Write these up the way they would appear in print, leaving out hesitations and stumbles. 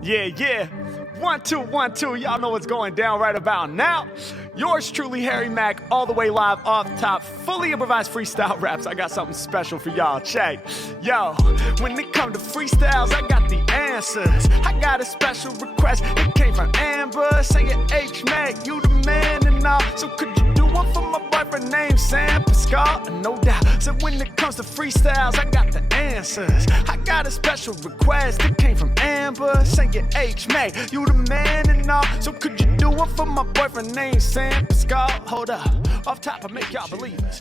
Yeah. 1, 2, 1, 2. Y'all know what's going down right about now. Yours truly, Harry Mack, all the way live off top, fully improvised freestyle raps. I got something special for y'all. Check. Yo, when it comes to freestyles, I got the answers. I got a special request. It came from Amber, saying H Mack, you the man and all. So could you do one for my boyfriend named Sam Pascal? No doubt. So when it comes to freestyles, I got the answers. I got a special request. It came from Amber, saying H Mack, you the man and all. So could you do one for my boyfriend named Sam Pascal? Hold up. Off top, I make y'all believe this.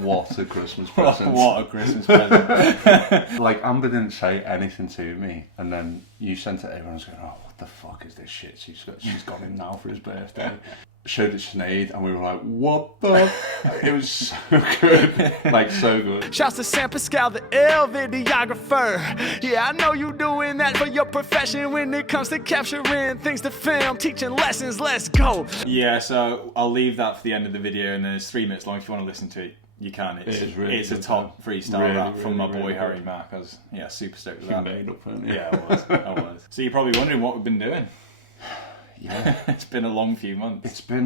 What a Christmas present. What a Christmas present. Like, Amber didn't say anything to me, and then you sent it to everyone. I was going, oh, what the fuck is this shit? She's got him now for his birthday. Showed it to Sinead, and we were like, what the? It was so good. Like, so good. Shouts to Sam Pascal, the ill videographer. Yeah, I know you doing that for your profession when it comes to capturing things to film, teaching lessons. Let's go. Yeah, so I'll leave that for the end of the video, and then it's 3 minutes long. If you want to listen to it, you can. It's a top freestyle rap from my boy Harry Mack. I was super stoked with that. Made up, weren't you? Yeah, I was. So you're probably wondering what we've been doing. Yeah. It's been a long few months. We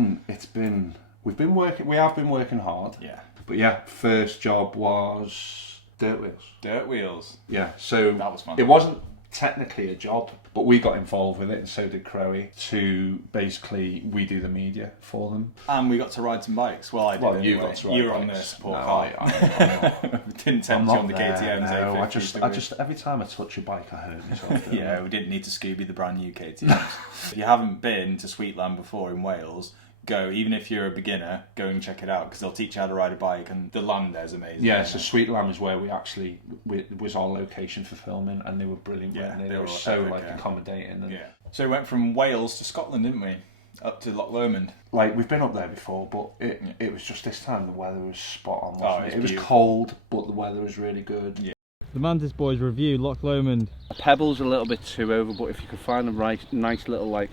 have been working hard. Yeah. But yeah, first job was DirtWheels. DirtWheels. Yeah, so that was fun. It wasn't technically a job, but we got involved with it, and so did Crowe, to basically, we do the media for them. And we got to ride some bikes. Well, I did anyway. You got to ride You were bikes. on the support No, car. I'm not. Didn't tempt you on the KTMs. No, I just every time I touch a bike, I hurt myself. Yeah, we didn't need to Scooby the brand new KTMs. If you haven't been to Sweetland before in Wales, go. Even if you're a beginner, go and check it out, because they'll teach you how to ride a bike, and the land there's amazing. Yeah, so Sweet Lamb is where was our location for filming, and they were brilliant. Yeah, they were so accommodating. And so we went from Wales to Scotland, didn't we? Up to Loch Lomond. Like, we've been up there before, but it was just this time the weather was spot on. Wasn't it? It was beautiful. Cold, but the weather was really good. Yeah. The Mantis boys review Loch Lomond. The pebble's a little bit too over, but if you could find a nice little, like,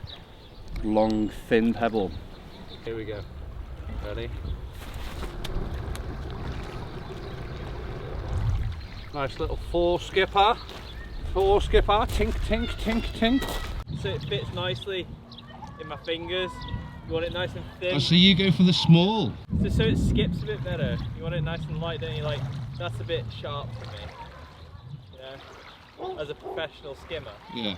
long, thin pebble. Here we go. Ready? Nice little four skipper, tink, tink, tink, tink. So it fits nicely in my fingers. You want it nice and thin. Oh, so you go for the small? Just so it skips a bit better. You want it nice and light, don't you? Like, that's a bit sharp for me. Yeah. As a professional skimmer. Yeah.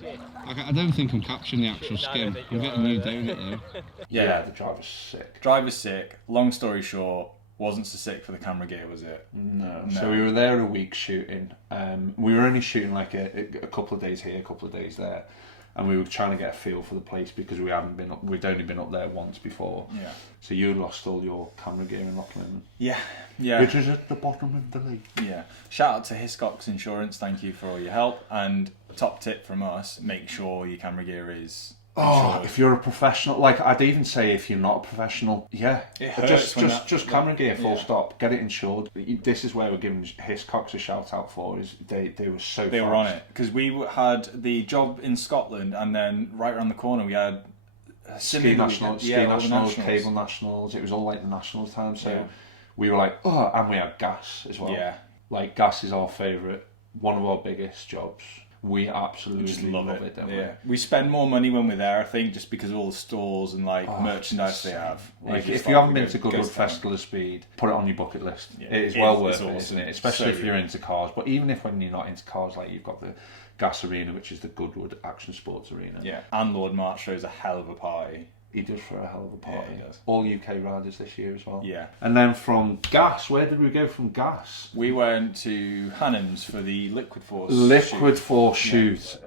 Shit. I don't think I'm capturing the actual skim. I'm getting moved down it though. Yeah, the driver's sick. Driver's sick. Long story short, wasn't so sick for the camera gear, was it? No. So we were there a week shooting. We were only shooting like a couple of days here, a couple of days there, and we were trying to get a feel for the place because we'd only been up there once before. Yeah. So you lost all your camera gear in Loch Lomond. Yeah. Which is at the bottom of the lake. Yeah. Shout out to Hiscox Insurance. Thank you for all your help. And top tip from us: make sure your camera gear is. Oh, if you're a professional, like I'd even say if you're not a professional, yeah, it hurts just camera gear, full stop, get it insured. This is where we're giving Hiscox a shout out for. Is they were so they fast. were on it, because we had the job in Scotland, and then right around the corner we had ski nationals, cable nationals. It was all like the nationals time, so we were like, oh, and we had gas as well. Yeah, like gas is our favourite, one of our biggest jobs. We absolutely just love it, don't we? We spend more money when we're there, I think, just because of all the stores and merchandise they have. Like, if you haven't been to Goodwood Festival of Speed, put it on your bucket list. Yeah. It is well worth it, isn't it? Especially if you're into cars. But even when you're not into cars, like you've got the Gas Arena, which is the Goodwood Action Sports Arena. Yeah, and Lord March throws a hell of a party. He does throw a hell of a party. Yeah, he does. All UK riders this year as well. Yeah. And then from Gas, where did we go from Gas? We went to Hannams for the Liquid Force shoot.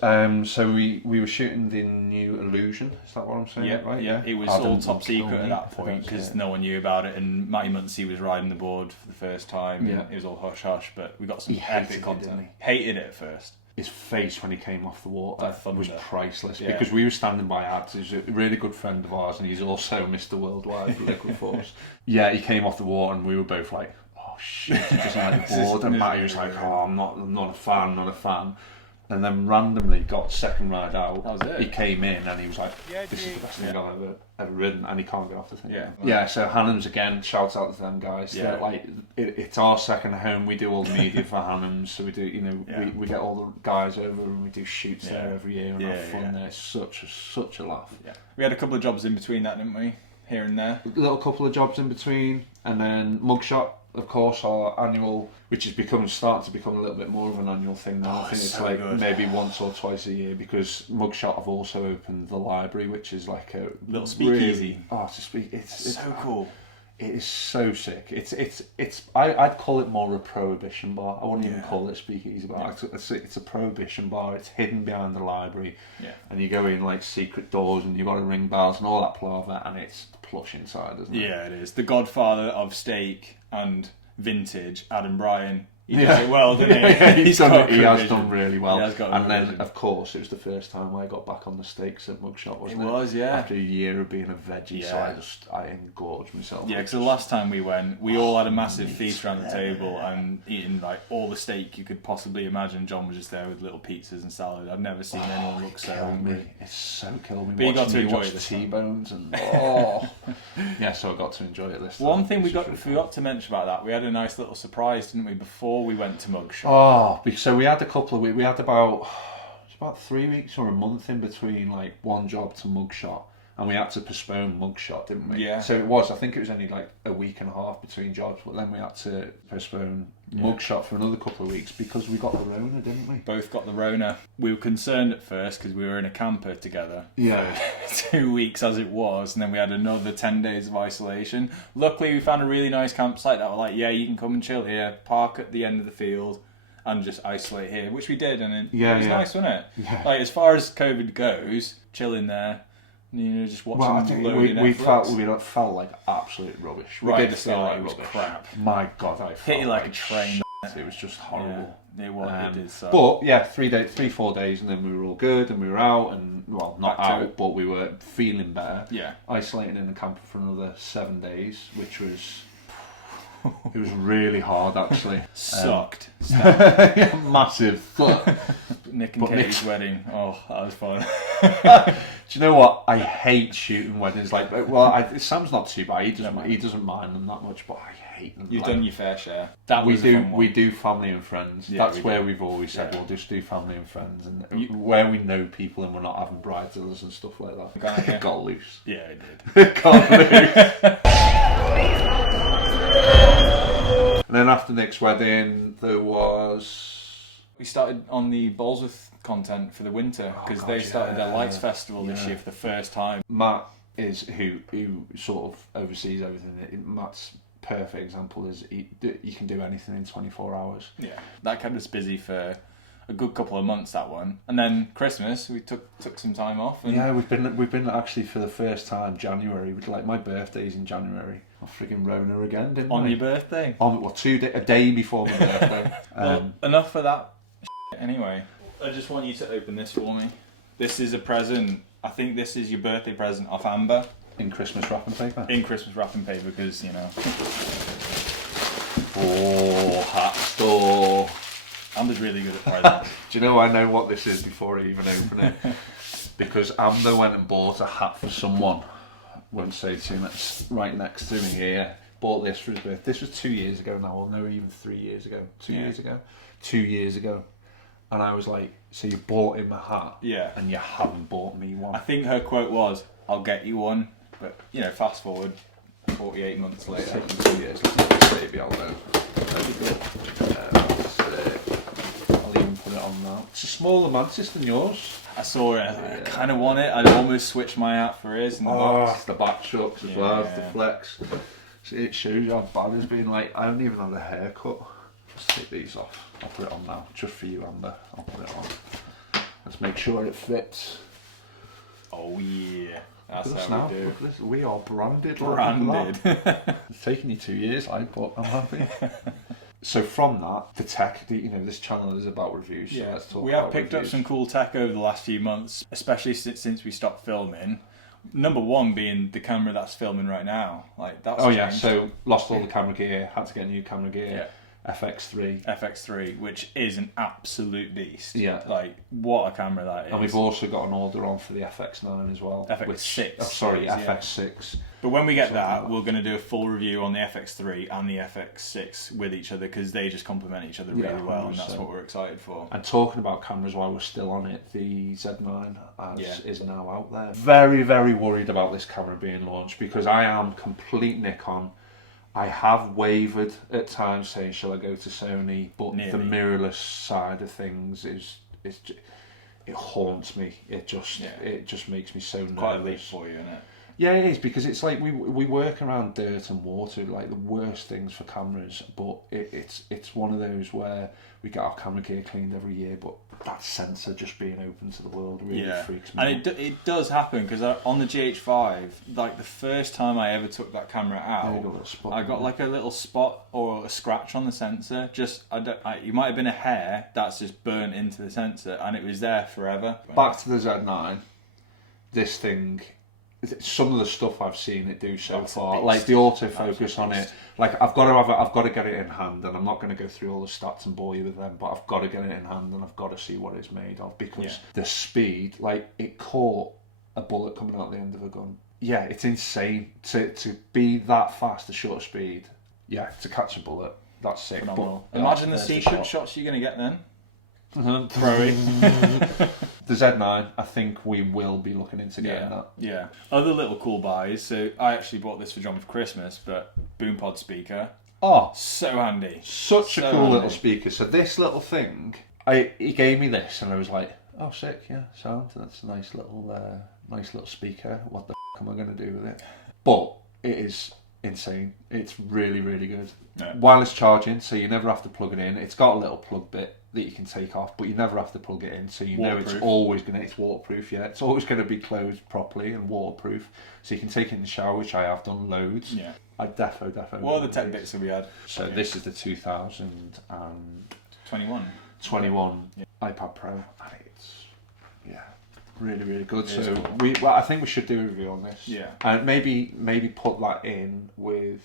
So we were shooting the new Illusion. Is that what I'm saying? Yeah, right? yeah. It was Adam all top would kill secret me at that if I point don't because say it. no one knew about it, and Matty Muncy was riding the board for the first time. Yeah. It was all hush hush, but we got some He hated epic it, content. didn't Hated it at first. His face when he came off the water That thunder. was priceless, Yeah. because we were standing by Ads, who's a really good friend of ours, and he's also Mr. Worldwide for Liquid Force. Yeah, he came off the water and we were both like, oh shit, he doesn't like the board, and Matty was like, oh, I'm not a fan. And then randomly got second ride out. That was it. He came in and he was like, this is the best thing Yeah. I've ever ridden, and he can't get off the thing. Yeah. Yeah, so Hannams again, shout out to them guys. Yeah. They're like, it's our second home. We do all the media for Hannams, so we do, Yeah. we get all the guys over and we do shoots Yeah. there every year and Yeah, have fun yeah. there. It's such a laugh. Yeah. We had a couple of jobs in between that, didn't we? Here and there. A little couple of jobs in between, and then Mugshot, of course, our annual, which is starting to become a little bit more of an annual thing now. Oh, I think it's so like good. maybe once or twice a year, because Mugshot have also opened the library, which is like a Little speakeasy. Really, it's So cool. It is so sick. I'd call it more a prohibition bar. I wouldn't even Yeah. call it a speakeasy bar. It's a prohibition bar. It's hidden behind the library, Yeah. and you go in like secret doors, and you've got to ring bells and all that palaver, and it's plush inside, isn't it? Yeah, it is. The godfather of steak and vintage, Adam Bryan. He Yeah. does it well, doesn't he? He got has vision. done really well. He has got a and good then, vision. of course, it was the first time I got back on the steaks at Mugshot, wasn't it? It was, yeah. After a year of being a veggie, so Yeah. I engorged myself. Yeah, because the last time we went, we all had a massive feast around the table and eating like all the steak you could possibly imagine. John was just there with little pizzas and salad. I've never seen anyone look so Kill hungry. me. It's so kill me. But you got to enjoy watch it this time. T-bones and yeah, so I got to enjoy it this time. One thing we This was really forgot to mention about that, we had a nice little surprise, didn't we, before we went to Mugshot? Oh, so we had a couple of weeks. We had about 3 weeks or a month in between like one job to Mugshot, and we had to postpone Mugshot, didn't we? Yeah. So I think it was only like a week and a half between jobs, but then we had to postpone Mugshot for another couple of weeks because we got the Rona, didn't we? Both got the Rona. We were concerned at first because we were in a camper together Yeah. for 2 weeks as it was, and then we had another 10 days of isolation. Luckily, we found a really nice campsite that were like, yeah, you can come and chill here, park at the end of the field, and just isolate here, which we did, and it was nice, wasn't it? Yeah. Like, as far as COVID goes, chilling there, just watching Well, I think loading we Netflix. felt like absolute rubbish. We Right did at the feel start, like it was rubbish. crap. My God, I Hit felt you like a train. shit. It was just horrible. Yeah, it was. It did suck. But yeah, 4 days, and then we were all good, and we were out, and well, not Back to out, it. but we were feeling better. Yeah. Isolating in the camper for another 7 days, which was it was really hard actually. Sucked. Yeah, massive. But Nick and But Katie's Nick- wedding. Oh, that was fun. do you know what? I hate shooting weddings. Like, well, Sam's not too bad. He doesn't mind them that much, but I hate them. You've Like, done your fair share. That we was a fun one. we do family and friends. Yeah, That's we where do. we've always said Yeah. we'll just do family and friends, and You- where we know people and we're not having bridezillas and stuff like that. Got it, yeah. Got loose. Yeah, it did. Got loose. And then after Nick's wedding, there was We started on the Bolesworth content for the winter because they started their Lights Festival this year for the first time. Matt is who sort of oversees everything. Matt's perfect example is you can do anything in 24 hours. Yeah, that kept us busy for a good couple of months. That one, and then Christmas we took some time off. And Yeah, we've been actually for the first time January. Like my birthday's in January. I friggin' Rona again, didn't on we? your birthday. On well, a day before my birthday. Well, enough of that. Anyway, I just want you to open this for me. This is a present. I think this is your birthday present off Amber In Christmas wrapping paper. in Christmas wrapping paper because you know Oh, hat store. Amber's really good at presents. Do you know I know what this is before I even open it? Because Amber went and bought a hat for someone. Won't say too much. Right next to me here. Bought this for his birthday. This was 2 years ago now, or no, even 3 years ago. 2 Yeah. years ago. 2 years ago. And I was like, so you bought him a hat, Yeah. and you haven't bought me one. I think her quote was, "I'll get you one," but you know, fast forward 48 months It's later. taken 2 years. Let's get this baby out there. There we go. That's it. I'll even put it on now. It's a smaller Mantis than yours. I saw it. I kind of want it. I'd almost switch my hat for his. In the box. The back chucks as well as the Yeah. flex. See, it shows you how bad it's been. Like, I haven't even had a haircut. Let's take these off. I'll put it on now, just for you, Amber. I'll put it on. Let's make sure it fits. Oh yeah, that's Look at us how now. we do. Look at this. We are branded. Branded. It's taken you 2 years, but I'm happy. So from that, the tech, this channel is about reviews. So let's talk. We about have picked reviews. up some cool tech over the last few months, especially since we stopped filming. Number one being the camera that's filming right now. Like that's changed. So lost all the camera gear, had to get new camera gear. Yeah. FX3, which is an absolute beast. Yeah. Like, what a camera that is. And we've also got an order on for the FX9 as well. FX6. FX6. But when we get that, we're going to do a full review on the FX3 and the FX6 with each other because they just complement each other really well, and that's what we're excited for. And talking about cameras while we're still on it, the Z9 is now out there. Very, very worried about this camera being launched because I am complete Nikon. I have wavered at times saying, shall I go to Sony? But the mirrorless side of things it haunts me. It just makes me so nervous. Quite a leap for you, isn't it? Yeah, it is, because it's like we work around dirt and water, like the worst things for cameras, but it's one of those where we get our camera gear cleaned every year, but that sensor just being open to the world really freaks me out. And it does happen, because on the GH5, like the first time I ever took that camera out, I got like a little spot or a scratch on the sensor, you might have been a hair that's just burnt into the sensor, and it was there forever. Back to the Z9, this thing... Some of the stuff I've seen it do so far, like the autofocus on it, like I've got to get it in hand, and I'm not going to go through all the stats and bore you with them, but I've got to get it in hand and I've got to see what it's made of, because the speed, like it caught a bullet coming out the end of a gun. Yeah, it's insane to be that fast at short speed. Yeah, to catch a bullet, that's sick. Phenomenal. Imagine the C-shot shots you're going to get then. The Z9, I think we will be looking into getting that. Yeah. Other little cool buys. So I actually bought this for John for Christmas, but Boompods Speaker. Oh, so handy. Such a cool little speaker. So this little thing, he gave me this, and I was like, oh, sick, yeah, sound. That's a nice little speaker. What the f*** am I going to do with it? But it is insane. It's really, really good. Yeah. Wireless charging, so you never have to plug it in. It's got a little plug bit that you can take off, but you never have to plug it in, so you know it's always it's waterproof. Yeah, it's always going to be closed properly and waterproof, so you can take it in the shower, which I have done loads. Yeah, I definitely. What are the tech bits that we had? So this is the 2021 iPad Pro, and it's really, really good. So I think we should do a review on this. Yeah, and maybe put that in with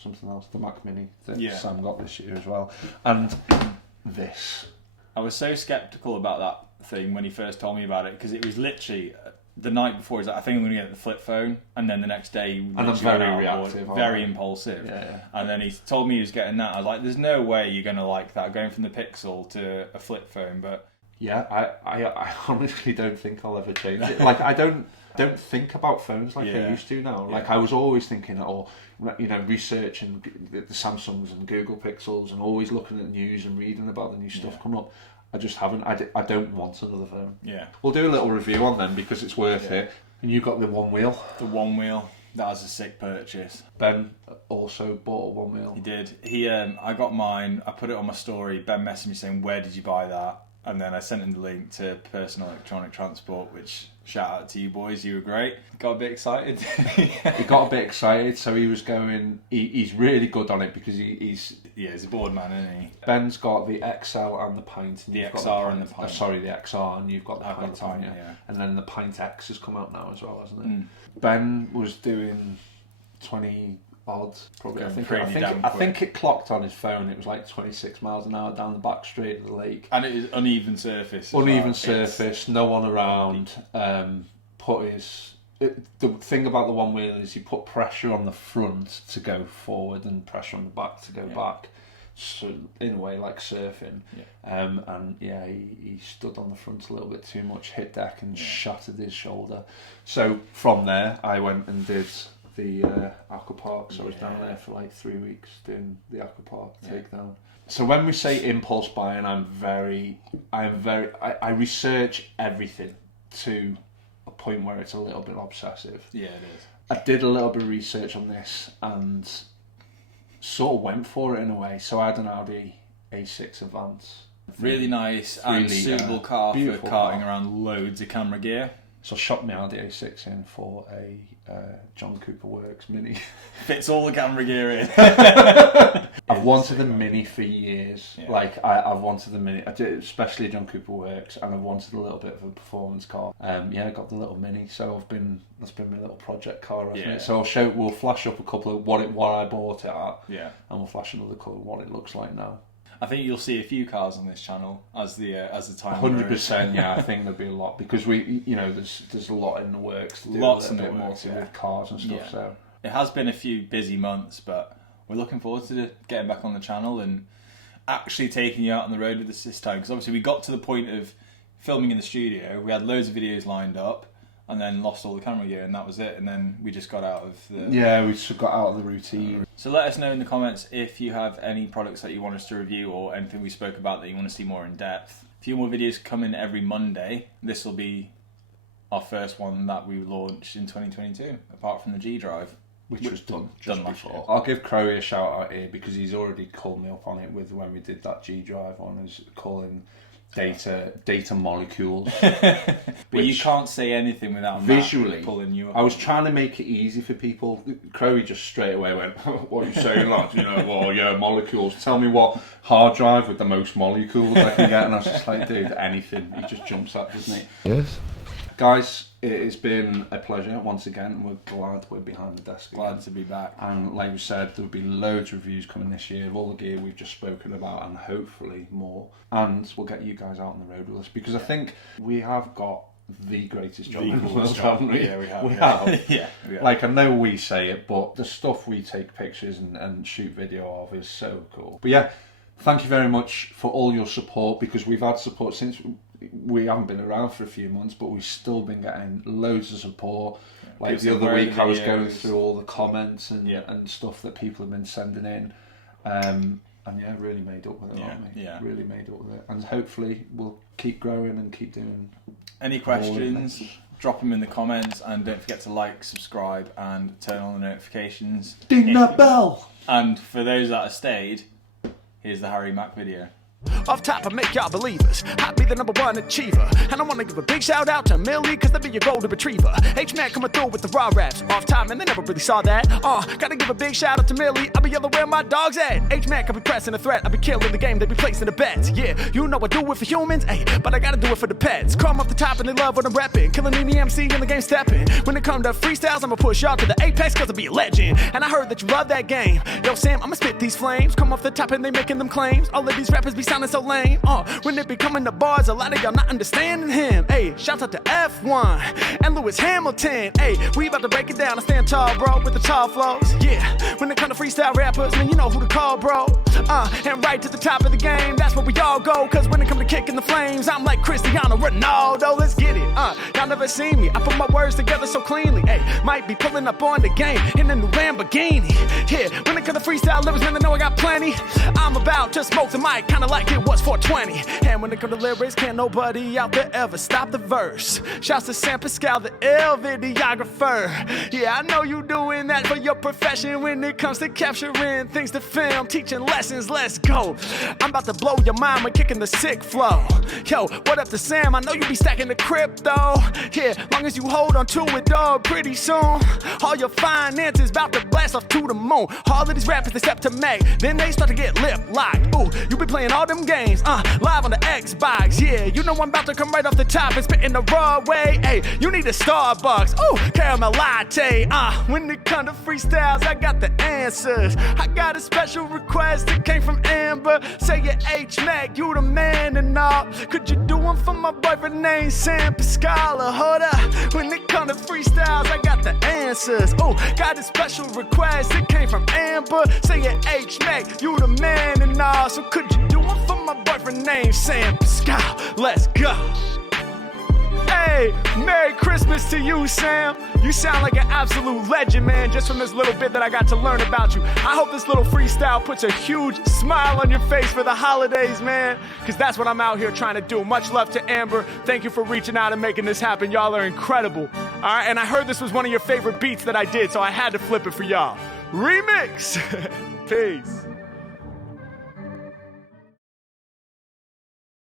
something else, the Mac Mini that Sam got this year as well, and this. I was so sceptical about that thing when he first told me about it, because it was literally the night before. He's like, I think I'm going to get the flip phone, and then the next day, and I'm very reactive, very impulsive. Yeah. And then he told me he was getting that. I was like, "There's no way you're going to like that, going from the Pixel to a flip phone." But yeah, I honestly don't think I'll ever change it. Like I don't think about phones like I used to now. Like I was always thinking, researching the Samsungs and Google Pixels, and always looking at news and reading about the new stuff coming up. I just haven't. I don't want another phone. Yeah, we'll do a little review on them because it's worth it. And you got the one wheel. The one wheel. That was a sick purchase. Ben also bought a one wheel. He did. I got mine. I put it on my story. Ben messaged me saying, "Where did you buy that?" And then I sent him the link to Personal Electronic Transport, which, shout out to you boys, you were great. Got a bit excited. He got a bit excited, so he was going... He's really good on it because he's... Yeah, he's a board man, isn't he? Ben's got the XL and the Pint. And the XR and the Pint. Sorry, the XR, and you've got the Pint on, yeah. And then the Pint X has come out now as well, hasn't it? Ben was doing 20... odd, probably. I think it clocked on his phone. It was like 26 miles an hour down the back straight of the lake, and it is uneven surface. No one around. The thing about the one wheel is you put pressure on the front to go forward and pressure on the back to go back. So in a way, like surfing. He stood on the front a little bit too much, hit deck and shattered his shoulder. So from there, I went and did the aquapark. So I was down there for like 3 weeks doing the aquapark takedown. So when we say impulse buying, I research everything to a point where it's a little bit obsessive. Yeah, it is. I did a little bit of research on this and sort of went for it in a way. So I had an Audi A6 Advance Really nice and Really, suitable car for beautiful carting car. around loads of camera gear. So I shot my Audi A6 in for a John Cooper Works Mini. Fits all the camera gear in. I've wanted a Mini for years. Yeah. Like I've wanted the Mini, especially a John Cooper Works, and I've wanted a little bit of a performance car. Yeah, I got the little Mini, so that's been my little project car, hasn't it? So we'll flash up a couple of what I bought it at, Yeah. and we'll flash another couple of what it looks like now. I think you'll see a few cars on this channel as the time. 100%, yeah. I think there'll be a lot because there's a lot in the works. To do Lots a in bit the more works, to do yeah. with cars and stuff. Yeah. So It has been a few busy months, but we're looking forward to getting back on the channel and actually taking you out on the road with us this time. Because obviously we got to the point of filming in the studio. We had loads of videos lined up, and then lost all the camera gear, and that was it. And then we just got out of the... yeah, we just got out of the routine. So let us know in the comments if you have any products that you want us to review or anything we spoke about that you want to see more in depth. A few more videos come in every Monday. This will be our first one that we launched in 2022, apart from the G Drive. Which was done Done just last before. year. I'll give Crowy a shout out here because he's already called me up on it with when we did that G Drive on, is calling data molecules. But you can't say anything without visually Matt pulling you up. I was trying to make it easy for people. Crowy just straight away went, "What are you saying, lads? Well, yeah, molecules. Tell me what hard drive with the most molecules I can get." And I was just like, "Dude, anything." He just jumps at, doesn't he? Yes. Guys, it has been a pleasure once again. We're glad we're behind the desk again. Glad to be back. And like we said, there'll be loads of reviews coming this year of all the gear we've just spoken about, and hopefully more. And we'll get you guys out on the road with us because I think we have got the greatest job in the world, haven't we? Yeah, we have. We yeah. have. Yeah, we have. Like, I know we say it, but the stuff we take pictures and shoot video of is so cool. But yeah, thank you very much for all your support, because we've had support since we haven't been around for a few months, but we've still been getting loads of support. Like Gives the them other great week I was going videos. through all the comments and stuff that people have been sending in. And yeah, really made up with it, aren't we? Yeah. Really made up with it. And hopefully we'll keep growing and keep doing Any questions, drop them in the comments, and don't forget to like, subscribe, and turn on the notifications. Ding that bell! And for those that have stayed, here's the Harry Mack video. Off top, I make y'all believers. I be the #1 achiever. And I wanna give a big shout out to Millie, cause they be your golden retriever. H-Mack coming through with the raw raps. Off top, and they never really saw that. Gotta give a big shout out to Millie. I be yelling where my dog's at. H-Mack, I be pressing a threat. I be killing the game, they be placing the bets. Yeah, you know I do it for humans, ayy, but I gotta do it for the pets. Come off the top and they love when I'm rapping. Killing any MC in the game stepping. When it come to freestyles, I'ma push y'all to the apex cause I be a legend. And I heard that you love that game. Yo, Sam, I'ma spit these flames. Come off the top and they making them claims. All of these rappers be sounding so lame. When they be coming to bars, a lot of y'all not understanding him. Hey, shout out to F1 and Lewis Hamilton. Hey, we about to break it down. I stand tall, bro, with the tall flows. Yeah, when it come to freestyle rappers, man, you know who to call, bro. And right to the top of the game, that's where we all go. Cause when it come to kicking the flames, I'm like Cristiano Ronaldo. Let's get it. Y'all never seen me. I put my words together so cleanly. Hey, might be pulling up on the game in a new Lamborghini. Yeah, when it come to freestyle lyrics, man, I know I got plenty. I'm about to smoke the mic, kinda like it was 420. And when it comes to lyrics, can't nobody out there ever stop the verse. Shouts to Sam Pascal, the ill videographer. Yeah, I know you doing that for your profession when it comes to capturing things to film, teaching lessons, let's go. I'm about to blow your mind with kicking the sick flow. Yo, what up to Sam? I know you be stacking the crypto. Yeah, long as you hold on to it, dog, pretty soon all your finances about to blast off to the moon. All of these rappers, they step to Mac, then they start to get lip locked. Ooh, you be playing all them games, live on the Xbox. Yeah, you know I'm about to come right off the top and spit in the raw way. Hey, you need a Starbucks, ooh, caramel latte. When it comes to freestyles, I got the answers. I got a special request that came from Amber. Say it, H-Mack, you the man and all. Could you do one for my boyfriend named Sam Pascal? Hold up, when it comes to freestyles, I got the answers. Oh, got a special request that came from Amber. Say it, H-Mack, you the man and all. So could you do one for my boyfriend named Sam Pascal? Let's go. Hey, Merry Christmas to you, Sam. You sound like an absolute legend, man, just from this little bit that I got to learn about you. I hope this little freestyle puts a huge smile on your face for the holidays, man, because that's what I'm out here trying to do. Much love to Amber. Thank you for reaching out and making this happen. Y'all are incredible. All right, and I heard this was one of your favorite beats that I did, so I had to flip it for y'all. Remix. Peace.